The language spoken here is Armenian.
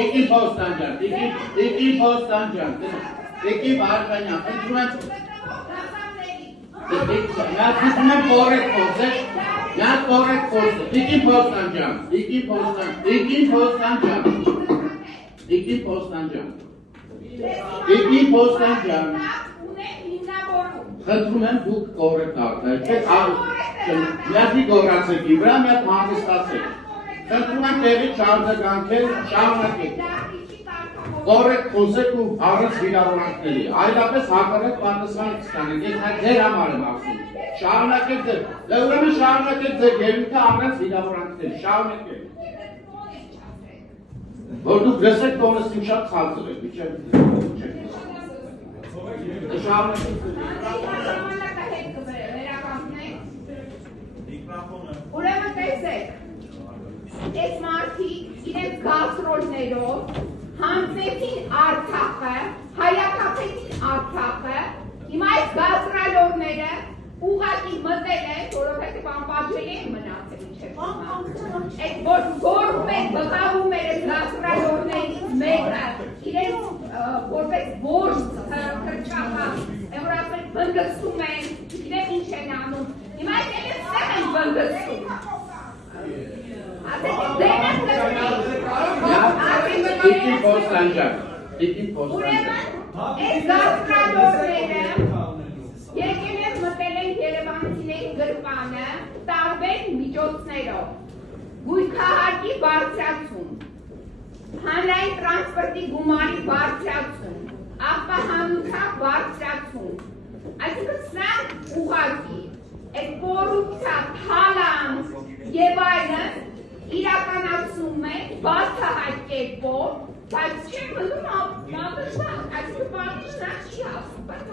Տիկին Պոստանջան, Տիկին Պոստանջան, Տիկին Վարդանյան, խնդրում եմ կորեկտ խոսել, Միած կորեկտ խոսել, Տիկին Պոստանջան, Տիկին Պոստանջան, խնդրում եմ դուք կորեկտ արտահայտեք, միածի գորացեք ի վրա, միած հանդիսացեք, խնդրում եմ տեղից շարունակել, շարունակեք, կորեկտ խոսեք ու առանց վիրավորանքների, այլապես հակառակ պատասխանատվություն կստանեք, ես ձեր համար եմ ասում, շարունակեք ձեր, ուրեմն շարունակեք ձեր ելույթը առանց վիրավորանքների, շարունակեք, որ դուք լսեք տոնս իմ շատ ցածր է, Ուրեմն տեսեք, այս մարդիկ իրենց գաստրոլներով հանձնեցին Արցախը, հայակապեցին Արցախը, հիմա այս գաստրոլորները ուղղակի մտել են, որովհետև անպատժելի են մնացել, այդ որ գորում են, բղավում են այս գաստրոլորներից մեկը, իրենց որպես որս քրճախա, որ ասել բնդգսում են, իրեն ինչ են անում, հիմա այդ էլ ստեղ են բնդգսում, Տիկին Պոստանջան, ուրեմն, այս գաստրոլորները եկել են մտել են երևանցիների գրպանը տարբեր միջոցներով, գույքահարկի բարձրացում, հանրային տրանսպորտի գումարի բարձրացում, աղբահանության բարձրացում, այսինքն սա ուղղակի, այդ կոռուպցիա, թալանք եւ այլն իրականացնում է բացահայտ կերպով, բայց չեմ մնում պատշնակ, այսինքն պատշնակ չի ասում, բայց